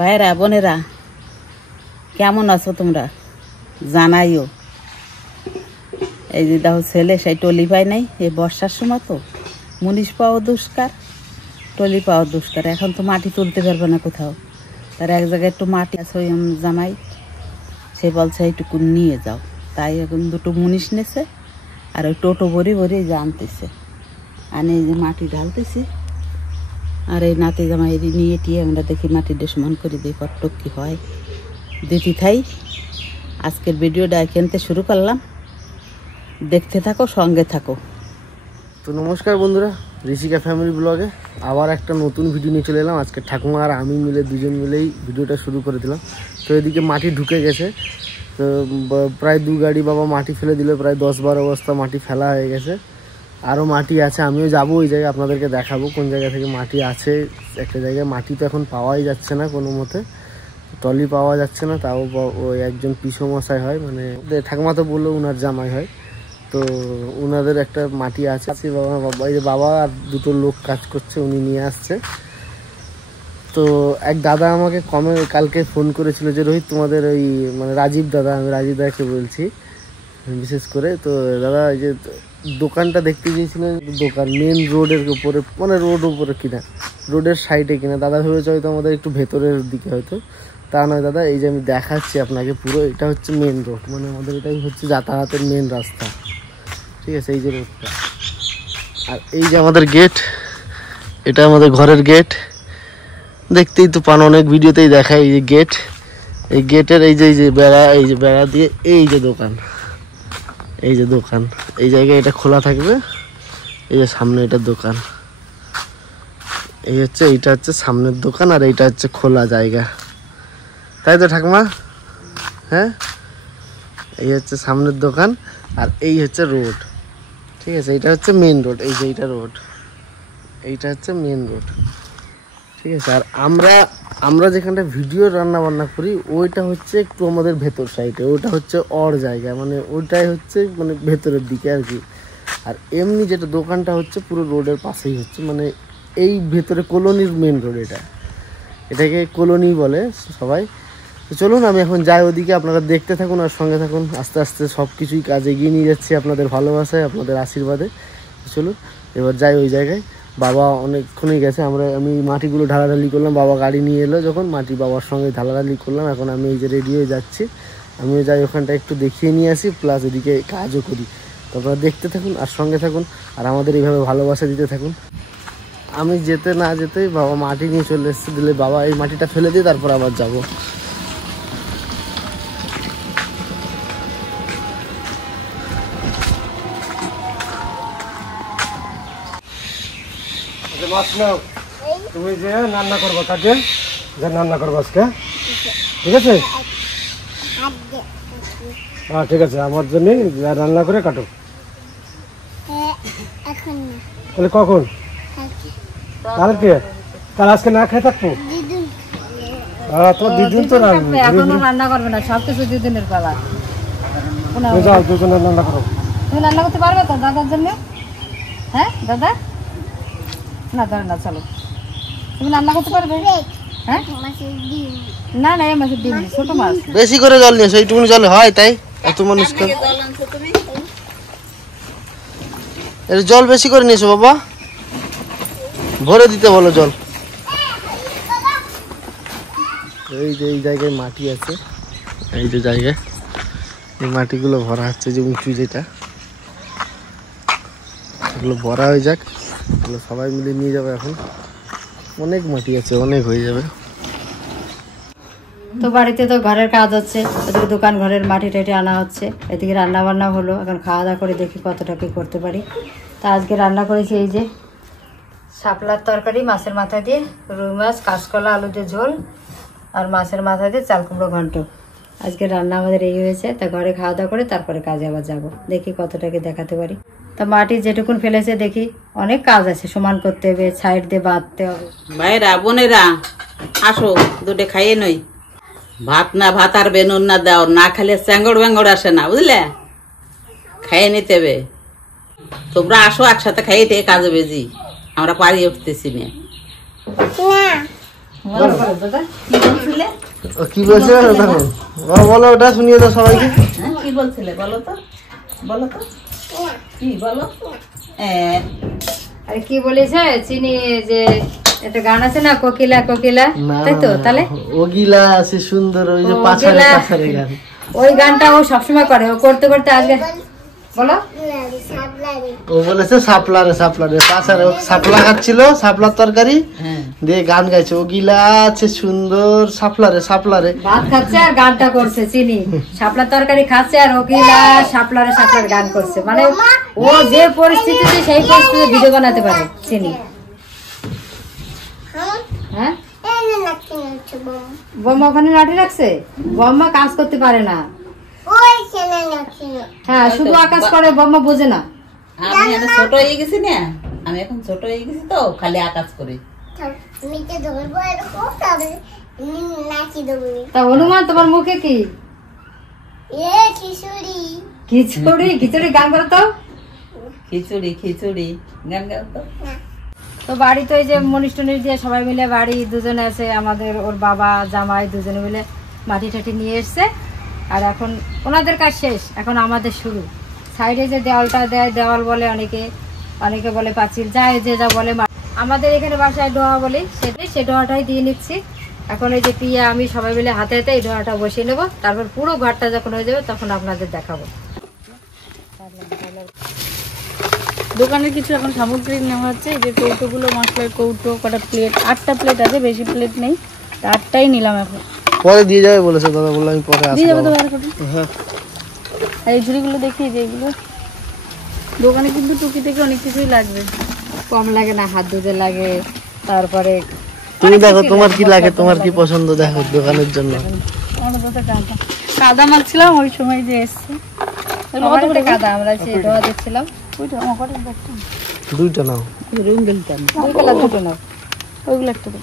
ভাইরা বোনেরা কেমন আছো তোমরা জানাইও। এই যে দেখো ছেলে সেই টলি পায় নাই, এই বর্ষার সময় তো মুনিশ পাওয়া দুষ্কার, টলি পাওয়া দুষ্কার। এখন তো মাটি তুলতে পারবে না কোথাও, তার এক জায়গায় একটু মাটি আছে ওই জামাই, সে বলছে এইটুকু নিয়ে যাও। তাই এখন দুটো মুনিশ নেছে আর ওই টোটো ভরি ভরি যে আনতেছে, আনে এই যে মাটি ঢালতেছি। আর এই নাতি জামাই নিয়ে টিয়ে আমরা দেখি মাটিটা সমান করে দিই, কতটুক কি হয় দিতে থাই। আজকের ভিডিওটা এখানতে শুরু করলাম, দেখতে থাকো, সঙ্গে থাকো। তো নমস্কার বন্ধুরা, ঋষিকা ফ্যামিলি ব্লগে আবার একটা নতুন ভিডিও নিয়ে চলে এলাম। আজকে ঠাকুমা আর আমি মিলে দুজন মিলেই ভিডিওটা শুরু করে দিলাম। তো এদিকে মাটি ঢুকে গেছে, তো প্রায় 2 গাড়ি বাবা মাটি ফেলে দিল, প্রায় 10-12 বস্তা মাটি ফেলা হয়ে গেছে। আরও মাটি আছে, আমিও যাবো ওই জায়গায়, আপনাদেরকে দেখাবো কোন জায়গা থেকে মাটি আছে। একটা জায়গায় মাটি তো এখন পাওয়াই যাচ্ছে না কোনো মতে, টলি পাওয়া যাচ্ছে না। তাও ওই একজন পিসমশাই হয়, মানে ঠাকুমা তো বললো ওনার জামাই হয়, তো ওনাদের একটা মাটি আছে। বাবা এই যে বাবা আর দুটো লোক কাজ করছে, উনি নিয়ে আসছে। তো এক দাদা আমাকে কালকে ফোন করেছিল যে রোহিত তোমাদের ওই মানে রাজীব দাদা, আমি রাজীব দাদাকে বলছি বিশেষ করে। তো দাদা এই যে দোকানটা দেখতে গিয়েছিলেন, দোকান মেন রোডের উপরে, মানে রোড উপরে কিনা, রোডের সাইডে কিনা। দাদা ভেবেছে হয়তো আমাদের একটু ভেতরের দিকে, হয়তো তা নয় দাদা। এই যে আমি দেখাচ্ছি আপনাকে পুরো, এটা হচ্ছে মেন রোড, মানে আমাদের এটাই হচ্ছে যাতায়াতের মেন রাস্তা, ঠিক আছে। এই যে রোডটা, আর এই যে আমাদের গেট, এটা আমাদের ঘরের গেট। দেখতেই তো পান, অনেক ভিডিওতেই দেখায় এই যে গেট। এই গেটের এই যে বেড়া, এই যে বেড়া দিয়ে এই যে দোকান, এই যে দোকান, এই জায়গায় এটা খোলা থাকবে। এই যে সামনে এটা দোকান, এই হচ্ছে এইটা হচ্ছে সামনের দোকান, আর এইটা হচ্ছে খোলা জায়গা, তাই তো ঠাকুমা? হ্যাঁ, এই হচ্ছে সামনের দোকান আর এই হচ্ছে রোড, ঠিক আছে। এইটা হচ্ছে মেন রোড, এই যে এইটা রোড, এইটা হচ্ছে মেন রোড, ঠিক আছে। আর আমরা যেখানটা ভিডিও রান্না বান্না করি ওইটা হচ্ছে একটু আমাদের ভেতর সাইডে, ওইটা হচ্ছে জায়গা, মানে ওইটাই হচ্ছে মানে ভেতরের দিকে আর কি। আর এমনি যেটা দোকানটা হচ্ছে পুরো রোডের পাশেই হচ্ছে, মানে এই ভেতরে কলোনির মেন রোড, এটাকে কলোনি বলে সবাই। তো চলুন আমি এখন যাই ওদিকে, আপনারা দেখতে থাকুন আর সঙ্গে থাকুন। আস্তে আস্তে সব কিছুই কাজ এগিয়ে নিয়ে যাচ্ছি আপনাদের ভালোবাসায়, আপনাদের আশীর্বাদে। চলুন এবার যাই ওই জায়গায়। বাবা অনেকক্ষণই গেছে, আমি মাটিগুলো ঢালাঢালি করলাম, বাবা গাড়ি নিয়ে এলো যখন, মাটি বাবার সঙ্গে ঢালাঢালি করলাম। এখন আমি এই যে রেডি হয়ে যাচ্ছি, আমিও যাই ওখানটা একটু দেখিয়ে নিয়ে আসি, প্লাস এদিকে কাজও করি। তো আপনারা দেখতে থাকুন আর সঙ্গে থাকুন, আর আমাদের এইভাবে ভালোবাসা দিতে থাকুন। আমি যেতে না যেতেই বাবা মাটি নিয়ে চলে এসছে, দিলে বাবা এই মাটিটা ফেলে দিয়ে তারপর আবার যাবো। তুমি যে রান্না করবো, কাজে যে রান্না করবো আজকে, ঠিক আছে? হ্যাঁ ঠিক আছে, আমার জন্য রান্না করে কাটো। তাহলে কখন? কালকে? কাল আজকে না খেয়ে থাকবো? তোমার দিদিন তো রান্না করবে না, সবকিছু দিদিনের পালা। যাও দুজনে রান্না করো। তুমি রান্না করতে পারবে তো দাদার জন্য? হ্যাঁ দাদা, না ধরে না, চলো তুমি রান্না করতে পারবে? হ্যাঁ না না, এই মাছের ডিম, ছোট মাছ। বেশি করে জল নিয়েছো, এইটুকুনি জল হয় তাই এত মানুষকে? জল বেশি করে নিয়েছো বাবা, ভরে দিতে বলো জল। এই যে এই জায়গায় মাটি আছে, এই যে জায়গায় এই মাটিগুলো ভরা হচ্ছে, যে উঁচু যেটা, এগুলো ভরা হয়ে যাক, এগুলো সবাই মিলে নিয়ে যাবে। এখন অনেক মাটি আছে, অনেক হয়ে যাবে। তো বাড়িতে তো ঘরের কাজ হচ্ছে, ওদিকে দোকান ঘরের মাটি টাটি আনা হচ্ছে, এদিকে রান্না বান্না হলো। এখন খাওয়া দাওয়া করে দেখি কতটা কি করতে পারি। তা আজকে রান্না করেছি এই যে শাপলার তরকারি, মাছের মাথা দিয়ে, রুই মাছ, কাঁচকলা, আলু দিয়ে ঝোল, আর মাছের মাথা দিয়ে চাল কুমড়ো ঘন্ট। আজকে রান্না আমাদের এই হয়েছে। তা ঘরে খাওয়া দাওয়া করে তারপরে কাজে আবার যাব, দেখি কতটাকে দেখাতে পারি। তা মাটি যেটুকুন ফেলেছে দেখি, অনেক কাজ আছে, সমান করতে হবে, সাইড দিয়ে বাঁধতে হবে। ভাইরা বোনেরা আসো, দুটো খাইয়ে নই। ভাত না ভাত আর বেনুন না দাও, না খেলে চ্যাঙ্গড় ব্যাঙ্গড় আসে না, বুঝলে? খাইয়ে নিতে হবে। তোমরা আসো একসাথে খাইয়ে দিয়ে কাজে বেজি, আমরা পারি উঠতেছি না। বলো বলো দাদা কি বলছিলে? ও কি বলছে দেখো, বলো ওটা শুনিয়ে দাও সবাইকে। হ্যাঁ, কি বলছিলে বলো তো, বলো তো কি বলো। আরে কি বলেছে চিনি যে একটা গান আছে না, কোকিলা কোকিলা, তাই তো? তাহলে ওগিলা আছে সুন্দর, ওই যে পাছারে পাছারে গান, ওই গানটা ও সবসময় করে, ও করতে করতে আজকে বলো ও বলেছে সাপলারে সাপলারে পাছারে, ও সাপলা খাচ্ছিল, সাপলার তরকারি দিয়ে গান গাইছে, ওগিলা আছে সুন্দর সাপলারে সাপলারে। ভাত খাচ্ছে আর গানটা করছে চিনি, শাপলার তরকারি খাচ্ছে আর ওকিলা শাপলারে শাপলার গান করছে। মানে ও যে পরিস্থিতিতে সেই পরিস্থিতিতে ভিডিও বানাতে পারে চিনি। হ্যাঁ বোম্মা ওখানে লাঠি রাখছে, বোম্মা কাজ করতে পারে না। হ্যাঁ শুধু আকাশ করে, বোম্মা বোঝে না। আমি এখন ছোট হয়ে গেছি না, আমি এখন ছোট হয়ে গেছি তো খালি আকাশ করে। তা হনুমান তোমার মুখে কি খিচুড়ি খিচুড়ি গান করো তো, খিচুড়ি খিচুড়ি গান গাও তো। তো বাড়ি তো এই যে মনিষ টনিষ দিয়ে সবাই মিলে বাড়ি দুজনে আছে আমাদের, ওর বাবা জামাই দুজনে মিলে মাটি টাটি নিয়ে এসছে। আর এখন ওনাদের কাজ শেষ, এখন আমাদের শুরু। সাইডে যে দেওয়ালটা দেয়, দেওয়াল বলে অনেকে, অনেকে বলে পাঁচিল, যায় যে যা বলে। আমাদের এখানে বাসায় ডোয়া বলি, সে ডোয়াটাই দিয়ে নিচ্ছি। এখন এই যে পিয়া আমি সবাই মিলে হাতে হাতে এই ডোয়াটা বসিয়ে নেবো, তারপর পুরো ঘরটা যখন হয়ে যাবে তখন আপনাদের দেখাবো। দোকানের কিছু এখন সামগ্রী নেওয়া হচ্ছে, এই যে কৌটোগুলো, মশলার কৌটো, কটা প্লেট, 8টা প্লেট আছে, বেশি প্লেট নেই, 8টাই নিলাম। এখন পরে দিয়ে যাবে বলেছে দাদা, বললাম আমি পরে দিয়ে যাবে তো আসবো। বার করে। আর এই ঝুড়িগুলো দেখিয়ে যে এগুলো দোকানে কিন্তু টুকি থেকে অনেক কিছুই লাগবে, কম লাগে না, হাত ধুতে লাগে, তারপরে তুমি দেখো তোমার কি লাগে, তোমার কি পছন্দ দেখো দোকানের জন্য। কাদা মাখছিলাম ওই সময় যে এসছে, কত করে কাদা আমরা সেই ডোয়া দেখছিলাম। দুইটা নাও, রঙ্গিলটা দুই কালার দুটো নাও। ওইগুলো একটা দাও,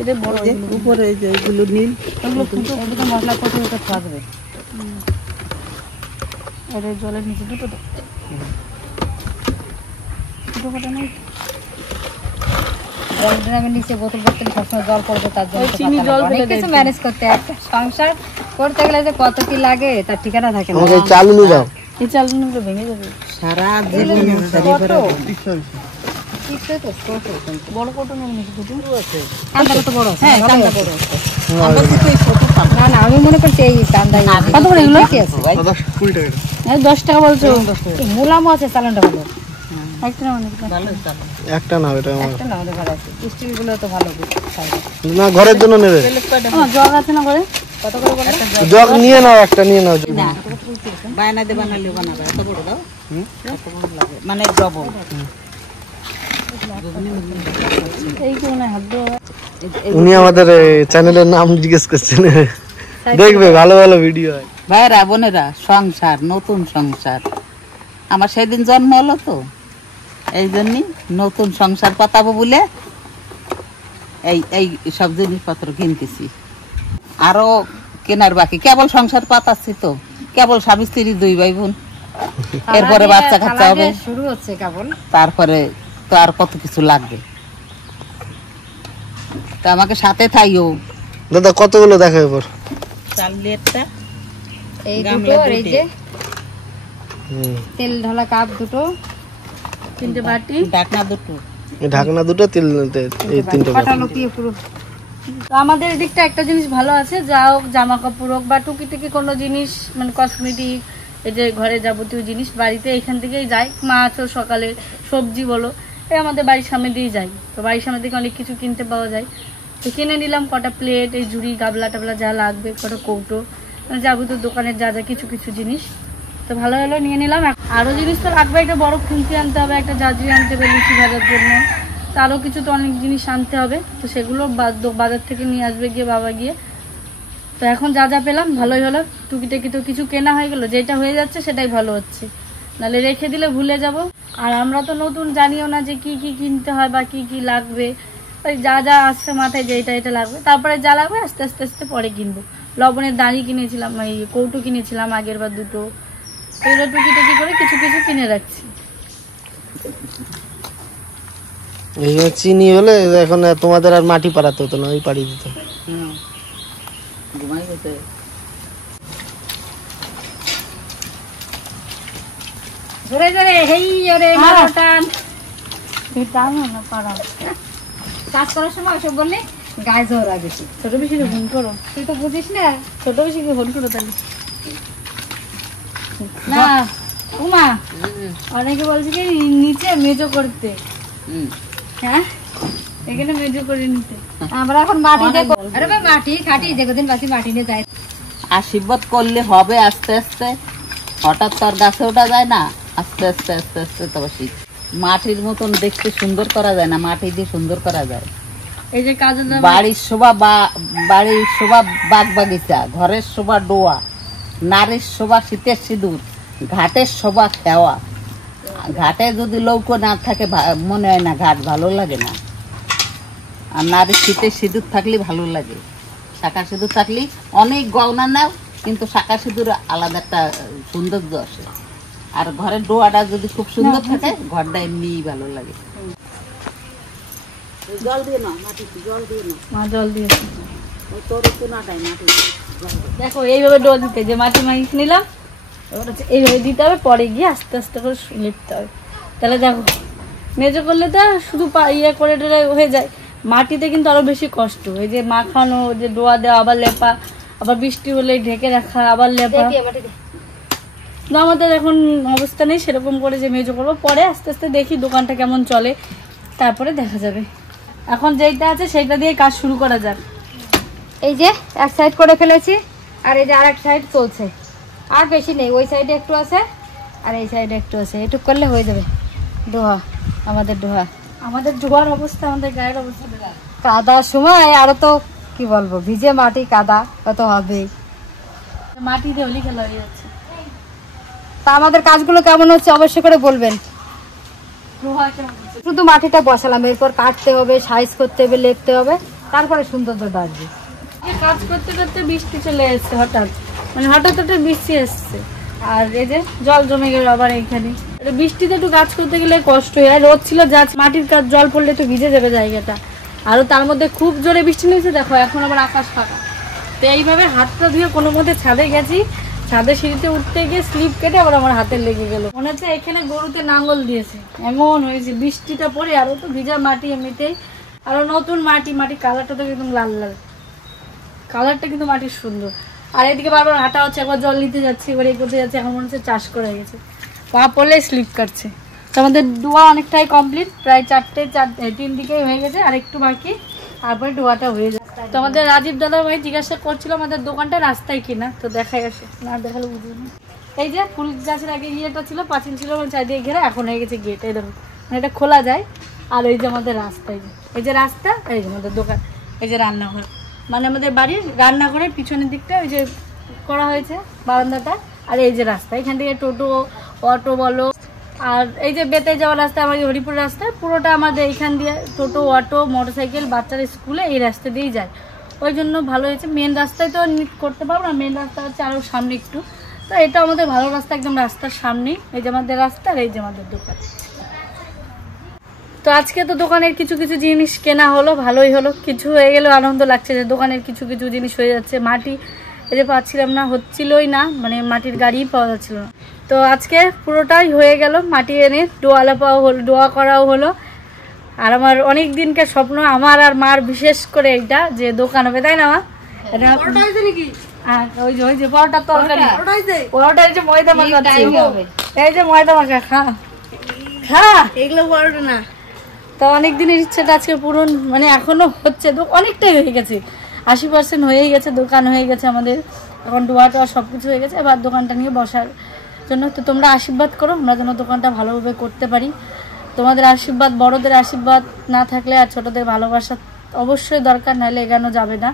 এটা বড় উপরে যে ওইগুলো নীল, ওগুলো এদিকে মশলা কত ওটা থাকবে। এটা জলের নিচে দুটো দাও, দুটো কটা নেই। জল ড্রামের নিচে বোতল বোতল সবসময় জল পড়বে, তার জন্য ওই চিনি জল অনেক ফেলে কিছু দেয়। ম্যানেজ করতে হয়। একটা সংসার করতে গেলে যে কত কি লাগে তার ঠিকানা থাকে না। আমাকে চালুনি দাও। এই চালগুলো ভেঙে যাবে। সারা জীবন বড় কৌটো নেই নাকি দুটো আছে? কান্দা কত বড় আছে? হ্যাঁ কান্দা বড় আছে। আমরা কিন্তু এই ছোট কান্দা। না না আমি মনে করছি এই কান্দাই কত করে এগুলো? ঠিকই আছে। 10 টাকা বলছো? মুলামও আছে, চালানটা ভালো। একটা না অনেক ভালো চালো। একটা নাও, এটা আমার একটা না হলে ভালো আছে, স্টিল গুলো তো ভালো না, ঘরের জন্য নেবে। আমার জগ আছে না করে? কত করে বলো? জগ নিয়ে নাও, একটা নিয়ে নাও। না বায়না দিয়ে বানালে বানাবে, এত বড় দাও, এত বড় লাগে মানে ডবল। এই কি মনে হয় হাত দেওয়া? উনি আমাদের চ্যানেলের নাম জিজ্ঞেস করছেন, দেখবে ভালো ভালো ভিডিও হয়। ভাইরা বোনেরা, সংসার, নতুন সংসার। আমার সেদিন জন্ম হলো তো, এই জন্যই নতুন সংসার পাতাবো বলে এই এই সব জিনিসপত্র কিনতেছি। আরো কেনার বাকি, কেবল সংসার পাতাচ্ছি তো, কেবল স্বামী স্ত্রী 2 ভাই বোন, এরপরে বাচ্চা কাচ্চা হবে, শুরু হচ্ছে কেবল। তারপরে তো আর কত কিছু লাগবে। তা আমাকে সাথে থাইও। দাদা কতগুলো দেখো এবার? চালেরটা এই গামলা দুটো আর এই দুটো। যে তেল ঢালা কাপ দুটো, 3টে বাটি, ঢাকনা দুটো। এই ঢাকনা দুটো, এই 3টে কাটা লুকিয়ে পুরো। তো আমাদের এদিকটা একটা জিনিস ভালো আছে, যা হোক জামা কাপড় হোক বা টুকিটাকি কোনো জিনিস, মানে কসমেটিক, এই যে ঘরে যাবতীয় জিনিস বাড়িতে এখান থেকেই যায়। মাছ ও সকালে সবজি বলো, এই আমাদের বাড়ির সামনে দিয়ে যাই, তো বাড়ির সামনে থেকে অনেক কিছু কিনতে পাওয়া যায়। তো কিনে নিলাম কটা প্লেট, এই ঝুড়ি গাবলা টাবলা যা লাগবে, কটা কৌটো, মানে যাবতীয় দোকানের যা যা কিছু কিছু জিনিস। তো ভালো হলো নিয়ে নিলাম। আরও জিনিস তো লাগবে, একটা বড় খুন্তি আনতে হবে, একটা জাজি আনতে হবে লুচি ভাজার জন্য, তো আরও কিছু তো অনেক জিনিস আনতে হবে। তো সেগুলো বাজার থেকে নিয়ে আসবে গিয়ে বাবা গিয়ে। তো এখন যা যা পেলাম ভালোই হলো, টুকিটাকি তো কিছু কেনা হয়ে গেলো, যেটা হয়ে যাচ্ছে সেটাই ভালো হচ্ছে, নাহলে রেখে দিলে ভুলে যাব। আর আমরা তো নতুন জানিও না যে কি কি কিনতে হয় বা কি কি লাগবে, ওই যা যা আসছে মাথায় যে এটা লাগবে, তারপরে যা লাগবে আস্তে আস্তে আস্তে পরে কিনবো। লবণের দাঁড়ি কিনেছিলাম, এই কৌটো কিনেছিলাম আগের বার 2টো, এগুলো টুকিটাকি করে কিছু কিছু কিনে রাখছি। এই চিনি হলে এখন তোমাদের আর মাটি পাড়াতে হতো না, ওই পাড়ি দিত। ঘুমাই গেছে। জোরে জোরে হেই ওরে মারটান টান না পাড়া। কাজ করার সময় সব বললে গায়ে জোর আগে ছোট বেশি ফোন করো, তুই তো বুঝিস না। ছোট বেশি ফোন করো তাহলে। না উমা অনেকে বলছে কি নিচে মেজো করতে, হ্যাঁ এখানে মেজো করে নিতে। আমরা এখন মাটি দেখো, আরে ভাই মাটি খাটি যেদিন বাসি মাটি নিয়ে যায়। আশীর্বাদ করলে হবে আস্তে আস্তে, হঠাৎ তার গাছে ওঠা যায় না, আস্তে আস্তে আস্তে আস্তে তবে শিখ। মাটির মতন দেখতে সুন্দর করা যায় না, মাটি দিয়ে সুন্দর করা যায়। এই যে কাজে বাড়ির শোভা বাড়ির শোভা বাগ বাগিচা, ঘরের শোভা ডোয়া, নারীর শোভা শীতের সিঁদুর, ঘাটের শোভা খেওয়া। ঘাটে যদি লৌকো না থাকে মনে হয় না, ঘাট ভালো লাগে না। আর নারীর শীতের সিঁদুর থাকলে ভালো লাগে, শাঁখা সিঁদুর থাকলে অনেক গয়না নাও, কিন্তু শাঁখা সিঁদুর আলাদা একটা সৌন্দর্য আসে। আর ঘরের ডোয়াটা যদি খুব সুন্দর থাকে, ঘরটা এমনিই ভালো লাগে। জল দিয়ে না, মাটিতে জল দিয়ে না, মা জল দিয়েছে। ওই তোর চুনাটাই মাটি। দেখো এইভাবে ডো দিতে, যে মাটি মাইস নিলাম এবার হচ্ছে এইভাবে দিতে হবে, পরে গিয়ে আস্তে আস্তে করে লিখতে হবে। তাহলে দেখো মেজো করলে তো শুধু ইয়ে করে টেলে হয়ে যায়, মাটিতে কিন্তু আরো বেশি কষ্ট। এই যে মাখানো, যে ডোয়া দেওয়া, আবার লেপা, আবার বৃষ্টি হলে ঢেকে রাখা, আবার লেপা। না আমাদের এখন অবস্থা নেই সেরকম করে যে মেজো করবো, পরে আস্তে আস্তে দেখি দোকানটা কেমন চলে, তারপরে দেখা যাবে। এখন যেইটা আছে সেইটা দিয়ে কাজ শুরু করা যাক। এই যে এক সাইড করে ফেলেছি, আর এই যে আর এক সাইড চলছে, আর বেশি নেই। ওই সাইডে একটু আছে আর এই সাইডে একটু আছে, এটুক করলে হয়ে যাবে ডোহা। আমাদের ডোহা, আমাদের ডোবার অবস্থা, আমাদের গায়ের অবস্থা কাদার সময় আরো তো কি বলবো, ভিজে মাটি কাদা কত হবেই। মাটি দিয়ে হোলি খেলা হয়ে যাচ্ছে। তা আমাদের কাজগুলো কেমন হচ্ছে অবশ্যই করে বলবেন। ডোহা কেমন হচ্ছে? শুধু মাটিটা বসালাম, এরপর কাটতে হবে, সাইজ করতে হবে, লেপতে হবে, তারপরে সৌন্দর্যটা আসবে। কাজ করতে করতে বৃষ্টি চলে এসছে হঠাৎ, মানে হঠাৎ বৃষ্টি এসছে। আর এই যে জল জমে গেল আবার এইখানে। বৃষ্টিতে একটু কাজ করতে গেলে কষ্ট হয়, আর রোদ ছিল যা, মাটির কাজ জল পড়লে একটু ভিজে যাবে জায়গাটা। আরও তার মধ্যে খুব জোরে বৃষ্টি নেমেছে, দেখো এখন আবার আকাশ ফাঁকা। তো এইভাবে হাতটা ধুয়ে কোনো মধ্যে ছাদে গেছি, ছাদে সিঁড়িতে উঠতে গিয়ে স্লিপ কেটে আবার আমার হাতে লেগে গেল। মনে হচ্ছে এখানে গরুতে নাঙ্গল দিয়েছে, এমন হয়েছে। বৃষ্টিটা পরে আরো তো ভিজা মাটি, এমনিতেই আরো নতুন মাটি, মাটি কালারটা তো একদম লাল লাল, কালারটা কিন্তু মাটির সুন্দর। আর এদিকে বারবার হাঁটা হচ্ছে, একবার জল নিতে যাচ্ছি, এবার এই করতে যাচ্ছে, এখন মনে হচ্ছে চাষ করে গেছে, পা পড়লে স্লিপ কাটছে। তো আমাদের ডোয়া অনেকটাই কমপ্লিট, প্রায় 3 দিকেই হয়ে গেছে, আর একটু বাকি, তারপরে ডোয়াটা হয়ে যায়। তো আমাদের রাজীব দাদা ভাই জিজ্ঞাসা করছিল আমাদের দোকানটা রাস্তায় কিনা, তো দেখাই আসে, না দেখালে বুঝবে না। এই যে ফুল গাছের আগে ইয়েটা ছিল, পাঁচিল ছিল, চারিদিকে ঘেরা, এখন হয়ে গেছে গেট। এই দেখো মানে এটা খোলা যায়। আর এই যে আমাদের রাস্তায়, এই যে রাস্তা, এই যে আমাদের দোকান, এই যে রান্নাঘর, মানে আমাদের বাড়ির রান্নাঘরের পিছনের দিকটা ওই যে করা হয়েছে বারান্দাটা। আর এই যে রাস্তা, এখান থেকে টোটো, অটো বলো, আর এই যে বেতে যাওয়ার রাস্তা, আমার হরিপুর রাস্তা, পুরোটা আমাদের এইখান দিয়ে টোটো, অটো, মোটরসাইকেল, বাচ্চারা স্কুলে এই রাস্তা দিয়েই যায়। ওই জন্য ভালো হয়েছে। মেন রাস্তায় তো করতে পারবো না, মেন রাস্তা হচ্ছে আরও সামনে একটু, তো এটা আমাদের ভালো রাস্তা, একদম রাস্তার সামনেই। এই যে আমাদের রাস্তা, আর এই যে আমাদের দোকান। তো আজকে তো দোকানের কিছু কিছু জিনিস কেনা হলো, ভালোই হলো। কিছু হয়ে গেলেও আনন্দ লাগছে যে দোকানের কিছু কিছু জিনিস হয়ে যাচ্ছে। মাটি এই যে পাচ্ছিলাম না, হচ্ছিলই না, মানে মাটির গাড়িই পাওয়া যাচ্ছিল না। তো আজকে পুরোটাই হয়ে গেল, মাটি এনে ডোয়ালা পাওয়া হলো, ডোয়া করাও হলো। আর আমার অনেক দিনকার স্বপ্ন, আমার আর মার বিশেষ করে এইটা, যে দোকান হবে, তাই না মা? ওই যে পরোটার তরকারি, পরোটা এই যে ময়দা মাখা, এই যে ময়দা মাখা, খা এগুলো পরোটা না। তো অনেক দিনের ইচ্ছাটা আজকে পূরণ, মানে এখনো হচ্ছে, অনেকটাই হয়ে গেছে, 80% হয়েই গেছে, দোকান হয়ে গেছে আমাদের, এখন ডোয়া টোয়া সব কিছু হয়ে গেছে, এবার দোকানটা নিয়ে বসার জন্য। তো তোমরা আশীর্বাদ করো, আমরা যেন দোকানটা ভালোভাবে করতে পারি। তোমাদের আশীর্বাদ, বড়দের আশীর্বাদ না থাকলে আর ছোটদের ভালোবাসা অবশ্যই দরকার, নাহলে এগানো যাবে না।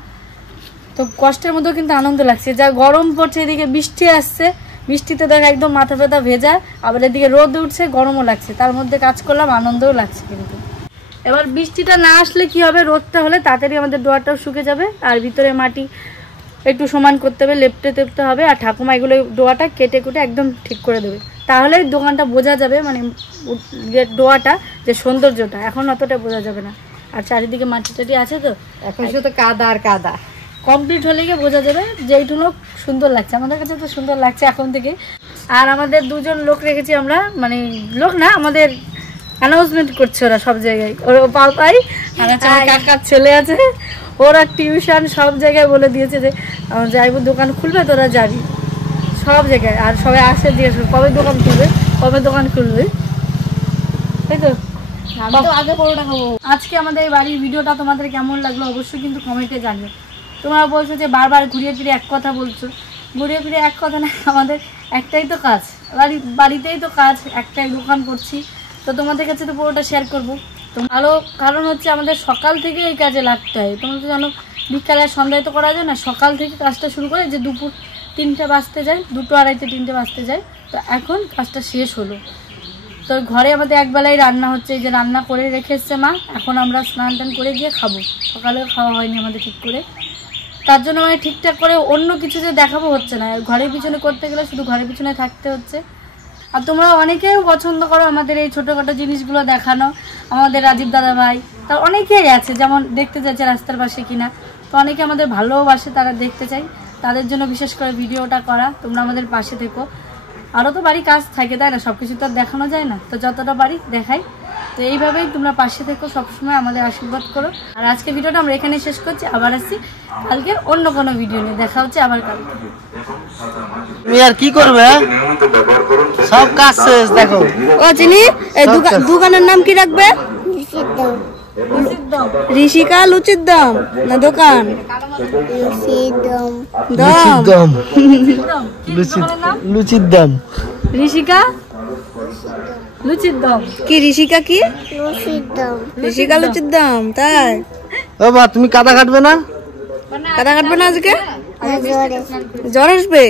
তো কষ্টের মধ্যেও কিন্তু আনন্দ লাগছে, যা গরম পড়ছে, এদিকে বৃষ্টি আসছে, বৃষ্টিতে দেখো একদম মাথা ব্যথা ভেজা, আবার এদিকে রোদ উঠছে, গরমও লাগছে, তার মধ্যে কাজ করলাম, আনন্দও লাগছে। কিন্তু এবার বৃষ্টিটা না আসলে কি হবে, রোদটা হলে তাড়াতাড়ি আমাদের ডোয়াটাও শুকে যাবে, আর ভিতরে মাটি একটু সমান করতে হবে, লেপটে তেপতে হবে, আর ঠাকুমা এগুলো ডোয়াটা কেটে কুটে একদম ঠিক করে দেবে, তাহলে দোকানটা বোঝা যাবে, মানে ডোয়াটা যে সৌন্দর্যটা, এখন অতটা বোঝা যাবে না। আর চারিদিকে মাটি টাটি আছে তো, এখন শুধু কাদা আর কাদা। কমপ্লিট হলে গিয়ে বোঝা যাবে যে এইটুকু সুন্দর লাগছে, আমাদের কাছে তো সুন্দর লাগছে এখন থেকে। আর আমাদের দুজন লোক রেখেছি আমরা, মানে লোক না, আমাদের অ্যানাউন্সমেন্ট করছে ওরা সব জায়গায়। ওরা পাপাই আর আমার কাকার ছেলে আছে, ওরা টিউশন সব জায়গায় বলে দিয়েছে যে যাইবো দোকান খুলবে, তোরা যাবি সব জায়গায়। আর সবাই আসে দিয়ে কবে দোকান খুলবে, কবে দোকান খুলবে, তাই তো। আমি তো আগে পরোটা খাবো। আজকে আমাদের এই বাড়ির ভিডিওটা তোমাদের কেমন লাগলো অবশ্যই কিন্তু কমেন্টে জানবে। তোমরা বলছো যে বারবার ঘুরিয়ে ফিরে এক কথা বলছো, ঘুরিয়ে ফিরে এক কথা না, আমাদের একটাই তো কাজ, বাড়িতেই তো কাজ, একটাই দোকান করছি। তো তোমাদের কাছে তো পুরোটা শেয়ার করবো। তো ভালো কারণ হচ্ছে আমাদের সকাল থেকে এই কাজে লাগতে হয়। তোমরা তো জানো বিকালে সন্ধ্যায় তো করা যায় না, সকাল থেকে কাজটা শুরু করে যে দুপুর 3টে বাজতে যায়, 2টো 2:30 3টে বাজতে যায়। তো এখন কাজটা শেষ হলো। তো ঘরে আমাদের একবেলাই রান্না হচ্ছে, এই যে রান্না করে রেখে এসছে মা, এখন আমরা স্নান টান করে গিয়ে খাবো। সকালেও খাওয়া হয়নি আমাদের ঠিক করে, তার জন্য মানে ঠিকঠাক করে অন্য কিছু যে দেখাবো হচ্ছে না। ঘরের পিছনে করতে গেলে শুধু ঘরের পিছনে থাকতে হচ্ছে। আর তোমরা অনেকেই পছন্দ করো আমাদের এই ছোটোখাটো জিনিসগুলো দেখানো, আমাদের রাজীব দাদা ভাই, তার অনেকেই আছে যেমন দেখতে যাচ্ছে রাস্তার পাশে কিনা। তো অনেকে আমাদের ভালোবাসে, তারা দেখতে চাই, তাদের জন্য বিশেষ করে ভিডিওটা করা। তোমরা আমাদের পাশে থেকো। আরও তো বাড়ি কাজ থাকে, তাই না, সব কিছু তো আর দেখানো যায় না, তো যতটা বাড়ি দেখাই। তো এইভাবেই তোমরা পাশে থেকো, সবসময় আমাদের আশীর্বাদ করো। আর আজকে ভিডিওটা আমরা এখানে শেষ করছি, আবার আসছি কালকে অন্য কোনো ভিডিও নিয়ে, দেখা হচ্ছে আবার কালকে। তুমি আর কি করবে, সব কাজ শেষ। দেখো ও চিনি, এই দোকানের নাম কি রাখবে? ঋষিকা লুচির দম না দোকান? দম। লুচির দম। ঋষিকা লুচির দম কি? ঋষিকা কি? ঋষিকা লুচির দম। তাই ও বা, তুমি কাদা কাটবে না? কাদা কাটবে না আজকে? জ্বর আসবে?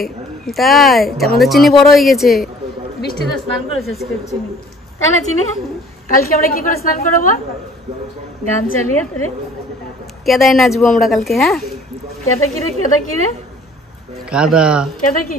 তাই আমাদের চিনি বড় হয়ে গেছে। বৃষ্টিতে স্নান করেছে চিনি, তাই না চিনি? কালকে আমরা কি করে স্নান করবো? গান চালিয়ে রে কেদায় নাচবো আমরা কালকে। হ্যাঁ, কেদা কিরে, কেদা কিরে, কাদা কেদা কি?